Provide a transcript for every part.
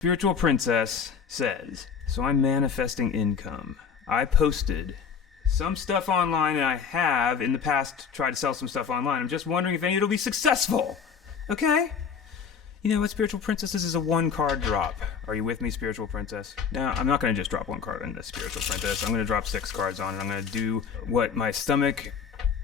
Spiritual Princess says, so I'm manifesting income. I posted some stuff online, and I have in the past tried to sell some stuff online. I'm just wondering if any of it will be successful. Okay? You know what, Spiritual Princess? This is a one-card drop. Are you with me, Spiritual Princess? Now, I'm not going to just drop one card on this, Spiritual Princess. I'm going to drop 6 cards on it. I'm going to do what my stomach,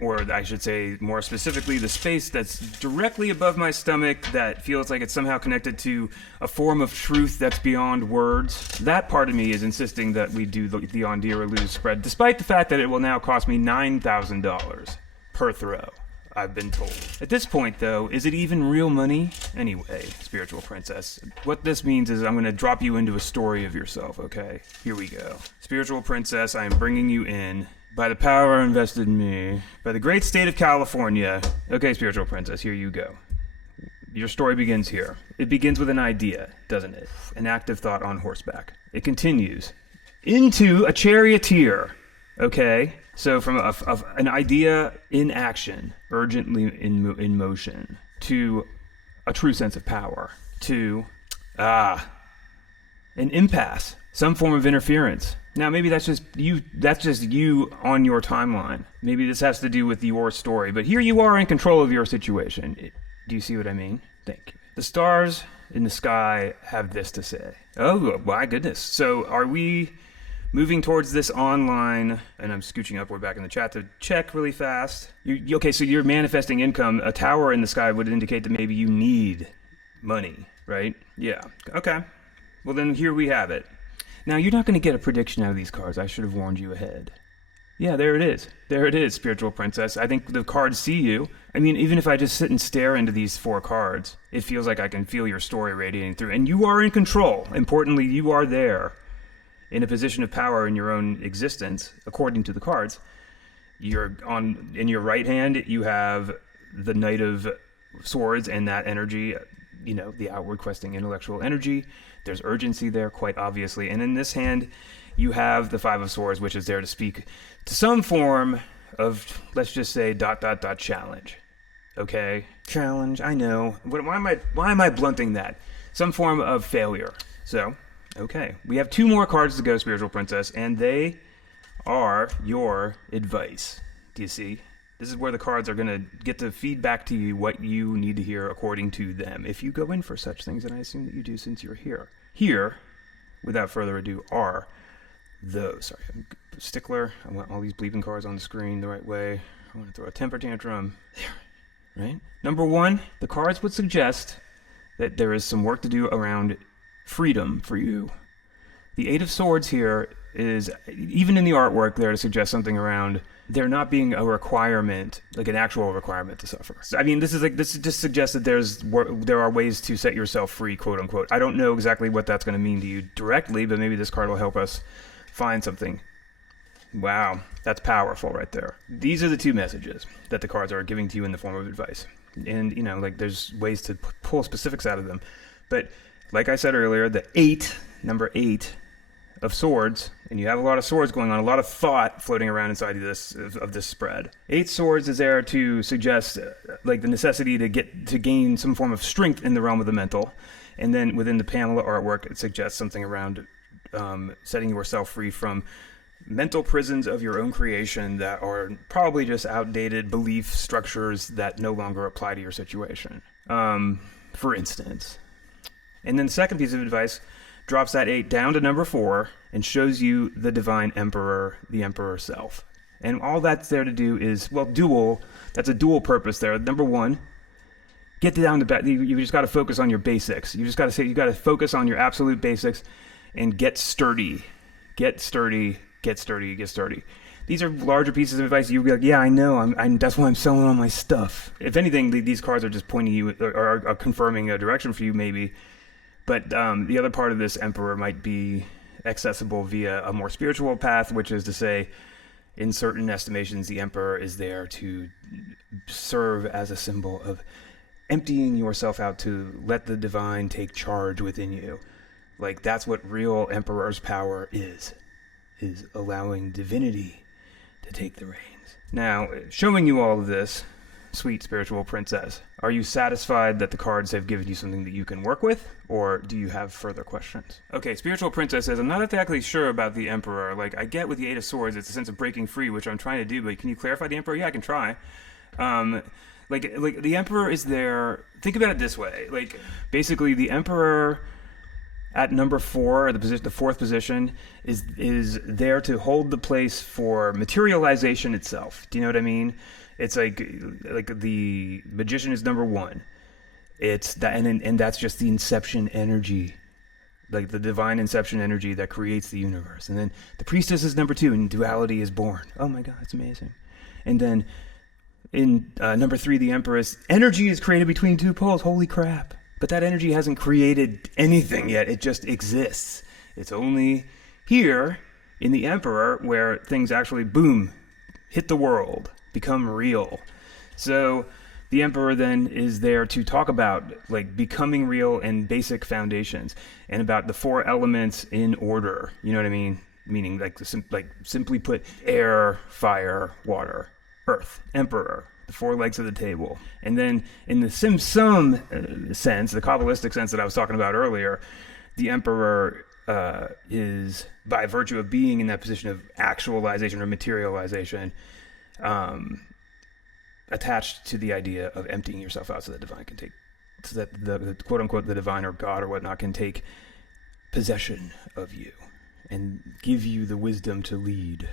or I should say more specifically, the space that's directly above my stomach that feels like it's somehow connected to a form of truth that's beyond words. That part of me is insisting that we do the Indira Luz spread, despite the fact that it will now cost me $9,000 per throw, I've been told. At this point, though, is it even real money? Anyway, Spiritual Princess, what this means is I'm going to drop you into a story of yourself, okay? Here we go. Spiritual Princess, I am bringing you in by the power invested in me, by the great state of California. Okay, Spiritual Princess, here you go. Your story begins here. It begins with an idea, doesn't it? An active thought on horseback. It continues into a charioteer, okay? So from an idea in action, urgently in motion, to a true sense of power, to, an impasse, some form of interference. Now, maybe that's just you on your timeline. Maybe this has to do with your story, but here you are in control of your situation. Do you see what I mean? Thank you. The stars in the sky have this to say. Oh, my goodness. So are we moving towards this online, and I'm scooching upward back in the chat to check really fast. Okay, so you're manifesting income. A tower in the sky would indicate that maybe you need money, right? Yeah, okay. Well, then here we have it. Now, you're not going to get a prediction out of these cards. I should have warned you ahead. Yeah, there it is. There it is, Spiritual Princess. I think the cards see you. I mean, even if I just sit and stare into these 4 cards, it feels like I can feel your story radiating through. And you are in control. Importantly, you are there in a position of power in your own existence, according to the cards. In your right hand, you have the Knight of Swords and that energy, the outward questing intellectual energy. There's urgency there, quite obviously. And in this hand, you have the 5 of Swords, which is there to speak to some form of, let's just say, ... challenge. Okay? Challenge, I know. Why am I blunting that? Some form of failure. So, okay. We have 2 more cards to go, Spiritual Princess, and they are your advice. Do you see? This is where the cards are going to get to feed back to you what you need to hear according to them. If you go in for such things, and I assume that you do since you're here. Here, without further ado, are those. Sorry, I'm a stickler. I want all these bleeping cards on the screen the right way. I want to throw a temper tantrum. There, right? Number 1, the cards would suggest that there is some work to do around freedom for you. The 8 of Swords here is, even in the artwork, there to suggest something around there not being a requirement, like an actual requirement to suffer. I mean, this just suggests that there are ways to set yourself free, quote unquote. I don't know exactly what that's going to mean to you directly, but maybe this card will help us find something. Wow, that's powerful right there. These are the 2 messages that the cards are giving to you in the form of advice. And, there's ways to pull specifics out of them. But like I said earlier, number 8, of Swords, and you have a lot of swords going on, a lot of thought floating around inside of this spread. 8 Swords is there to suggest the necessity to gain some form of strength in the realm of the mental, and then within the Pamela artwork, it suggests something around setting yourself free from mental prisons of your own creation that are probably just outdated belief structures that no longer apply to your situation. For instance. And then the second piece of advice drops that 8 down to number 4 and shows you the Divine Emperor, the Emperor self. And all that's there to do is, dual. That's a dual purpose there. Number 1, get down to you just got to focus on your basics. You just got to focus on your absolute basics and get sturdy. Get sturdy, get sturdy, get sturdy. These are larger pieces of advice. You'll be like, yeah, I know. That's why I'm selling all my stuff. If anything, these cards are just pointing you, or are confirming a direction for you, maybe. But the other part of this Emperor might be accessible via a more spiritual path, which is to say, in certain estimations, the Emperor is there to serve as a symbol of emptying yourself out to let the divine take charge within you. That's what real Emperor's power is allowing divinity to take the reins. Now, showing you all of this, sweet spiritual princess, are you satisfied that the cards have given you something that you can work with, or do you have further questions? Okay, spiritual princess says, I'm not exactly sure about the Emperor. Like, I get with the Eight of Swords, it's a sense of breaking free, which I'm trying to do, but can you clarify the Emperor? Yeah, I can try. Like the Emperor is there. Think about it this way. Like, basically, the Emperor at number 4, the fourth position, is there to hold the place for materialization itself. Do you know what I mean? It's like the Magician is number 1. It's that, and that's just the inception energy, like the divine inception energy that creates the universe. And then the Priestess is number 2, and duality is born. Oh my God, it's amazing. And then in number 3, the Empress, energy is created between 2 poles. Holy crap. But that energy hasn't created anything yet. It just exists. It's only here in the Emperor where things actually, boom, hit the world, become real. So the Emperor then is there to talk about like becoming real and basic foundations, and about the 4 elements in order. You know what I mean? Meaning like simply put, air, fire, water, earth, Emperor, the 4 legs of the table. And then in the Sim-Sum sense, the Kabbalistic sense that I was talking about earlier, the Emperor is, by virtue of being in that position of actualization or materialization, attached to the idea of emptying yourself out so that divine can take, so that the quote unquote the divine or God or whatnot can take possession of you and give you the wisdom to lead.